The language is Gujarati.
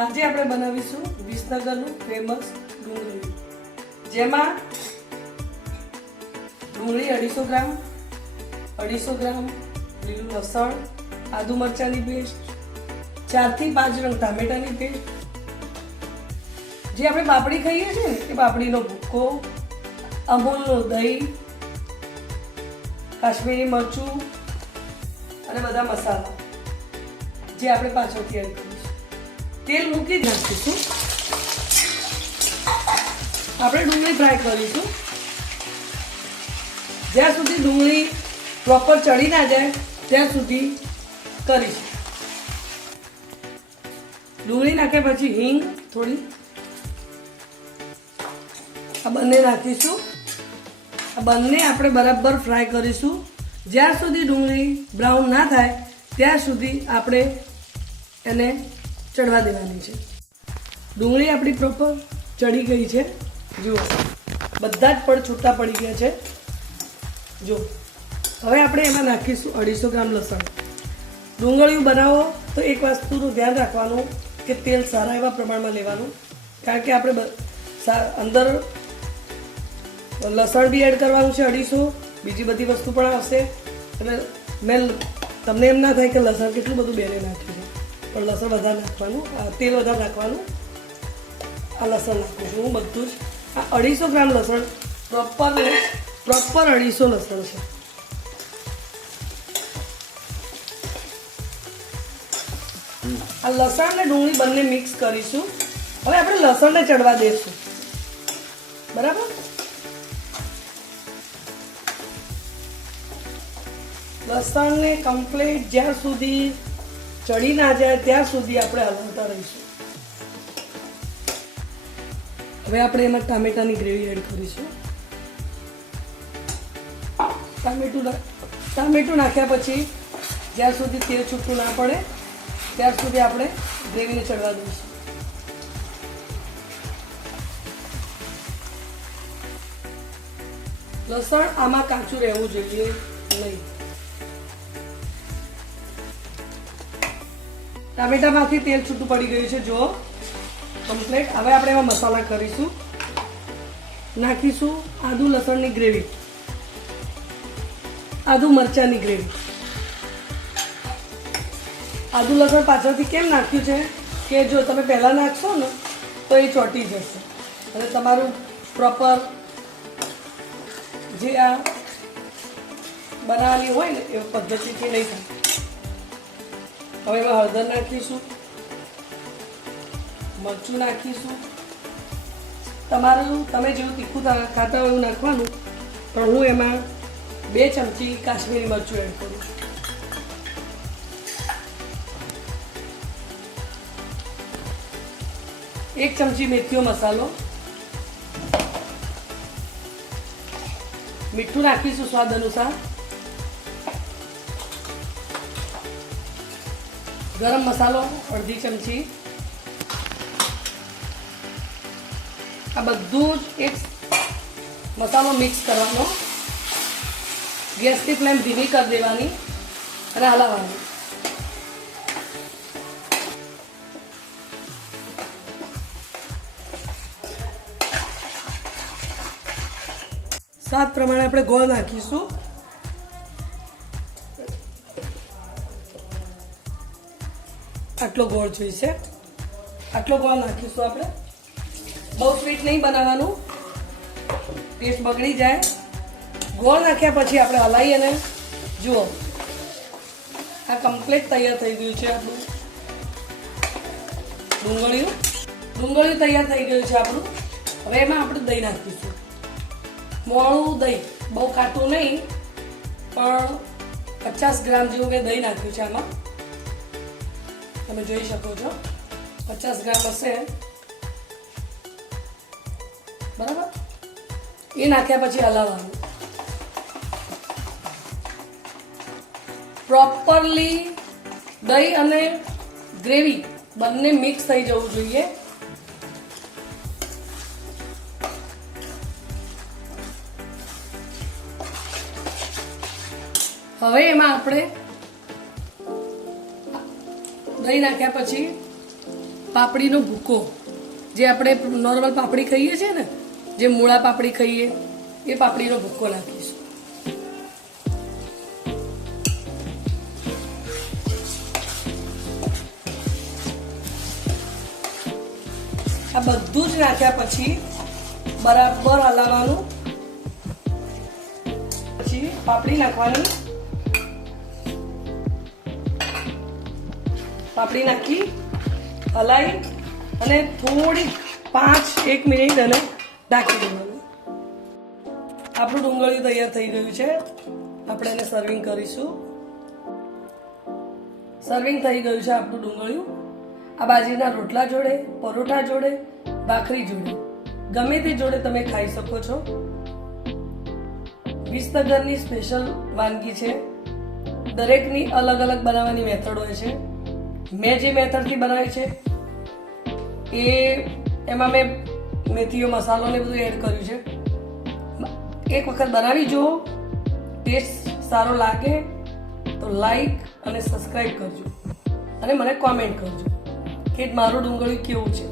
આજે આપણે બનાવીશું વિસનગરનું ફેમસ ડુંગળી, જેમાં ડુંગળી 250 ગ્રામ, 250 ગ્રામ લીલું લસણ, આદુ મરચાંની પેસ્ટ, 4 થી 5 રંગ ટામેટાની પેસ્ટ, જે આપણે પાપડી ખાઈએ છીએ ને એ પાપડીનો ભૂકો, અમૂલનું દહીં, કાશ્મીરી મરચું અને બધા મસાલા જે આપણે પાછળથી એડ કરીશું. તેલ મૂકી નાખીશું. આપણે ડુંગળી ફ્રાય કરીશું. જ્યાં સુધી ડુંગળી પ્રોપર ચડી ના જાય ત્યાં સુધી કરીશું. ડુંગળી નાખ્યા પછી હિંગ થોડી આ બંને નાખીશું. આ બંને આપણે બરાબર ફ્રાય કરીશું. જ્યાં સુધી ડુંગળી બ્રાઉન ના થાય ત્યાં સુધી આપણે એને ચડવા દેવાની છે. ડુંગળી આપણી પ્રોપર ચડી ગઈ છે. જુઓ, બધા જ પડ છૂટા પડી ગયા છે. જો હવે આપણે એમાં નાખીશું 250 ગ્રામ લસણ. ડુંગળીઓ બનાવો તો એક વસ્તુનું ધ્યાન રાખવાનું કે તેલ સારા એવા પ્રમાણમાં લેવાનું, કારણ કે આપણે અંદર લસણ બી એડ કરવાનું છે 250, બીજી બધી વસ્તુ પણ આવશે. એટલે મેં તમને એમ ના થાય કે લસણ કેટલું બધું બેને નાખ્યું છે, પણ લસણ વધારે નાખવાનું, તેલ વધારે નાખવાનું. આ લસણ નાખું છું હું બધું જ. આ 250 ગ્રામ લસણ પ્રોપર 250 લસણ છે. આ લસણ ને ડુંગળી બંને મિક્સ કરીશું. હવે આપણે લસણને ચડવા દઈશું. બરાબર, લસણને કમ્પ્લીટ જ્યાં સુધી ચડી ના જાય ત્યાં સુધી આપણે હલાવતા રહીશું. હવે આપણે એમાં ટામેટાની ગ્રેવી એડ કરીશું. ટામેટું નાખ્યા પછી જ્યાં સુધી તેલ છૂટું ના પડે ત્યાં સુધી આપણે ગ્રેવીને ચડવા દઈશું. લસણ આમાં કાચું રહેવું જોઈએ નહીં. ટામેટામાંથી તેલ છૂટું પડી ગયું છે. જો કમ્પ્લીટ. હવે આપણે એમાં મસાલા કરીશું. નાખીશું આદુ લસણની ગ્રેવી, આદુ મરચાંની ગ્રેવી. આદુ લસણ પાછળથી કેમ નાખ્યું છે કે જો તમે પહેલાં નાખશો ને તો એ ચોંટી જશે અને તમારું પ્રોપર જે આ બનાવવાની હોય ને એ પદ્ધતિથી નહીં થાય. હવે એમાં હળદર નાખીશું, મરચું નાખીશું. તમે જેવું તીખું ખાતા હોય એવું નાખવાનું, પણ હું એમાં 2 ચમચી કાશ્મીરી મરચું એડ કરું છું. એક ચમચી મેથીનો મસાલો, મીઠું નાખીશું સ્વાદ અનુસાર, ગરમ મસાલો અડધી ચમચી. આ બધું જ એક મસાલો મિક્સ કરવાનો. ગેસની ફ્લેમ ધીમી કરી દેવાની અને હલાવવાની. સ્વાદ પ્રમાણે આપણે ગોળ નાખીશું. આટલો ગોળ જોઈશે, આટલો ગોળ નાખીશું આપણે. બહુ સ્વીટ નહીં બનાવવાનું, ટેસ્ટ બગડી જાય. ગોળ નાખ્યા પછી આપણે હલાવી અને જુઓ આ કમ્પ્લીટ તૈયાર થઈ ગયું છે આપણું ડુંગળીયું તૈયાર થઈ ગયું છે આપણું. હવે એમાં આપણે દહીં નાખીશું. મોળું દહીં, બહુ ખાટું નહીં, પણ 50 ગ્રામ જેવું મેં દહીં નાખ્યું છે આમાં. તમે જોઈ શકો છો 50 ગ્રામ હશે. બરાબર, એ નાખ્યા પછી હલાવવાનું. પ્રોપરલી દહીં અને ગ્રેવી બંને મિક્સ થઈ જવું જોઈએ. હવે એમાં આપણે દહીં નાખ્યા પછી પાપડીનો ભૂકો, જે આપણે નોર્મલ પાપડી ખાઈએ છીએ ને, જે મૂળા પાપડી ખાઈએ એ પાપડીનો ભૂકો નાખીશું. આ બધું જ નાખ્યા પછી બરાબર હલાવવાનું. પછી પાપડી નાખવાની. પાપડી નાખી હલાવી અને થોડીક 5-1 મિનિટ અને ઢાંકી દેવાનું. આપણું ડુંગળીયું તૈયાર થઈ ગયું છે. આપણે એને સર્વિંગ કરીશું. સર્વિંગ થઈ ગયું છે આપણું ડુંગળીયું. આ બાજરીના રોટલા જોડે, પરોઠા જોડે, ભાખરી જોડે, ગમે તે જોડે તમે ખાઈ શકો છો. વિસનગરની સ્પેશિયલ વાનગી છે. દરેકની અલગ અલગ બનાવવાની મેથડ હોય છે. મેં જે મેથડથી બનાવી છે એમાં મેં મેથીઓ મસાલો ને બધું એડ કર્યું છે. એક વખત બનાવી જુઓ. ટેસ્ટ સારો લાગે તો લાઈક અને સબસ્ક્રાઈબ કરજો અને મને કોમેન્ટ કરજો કે મારું ડુંગળીયું કેવું છે.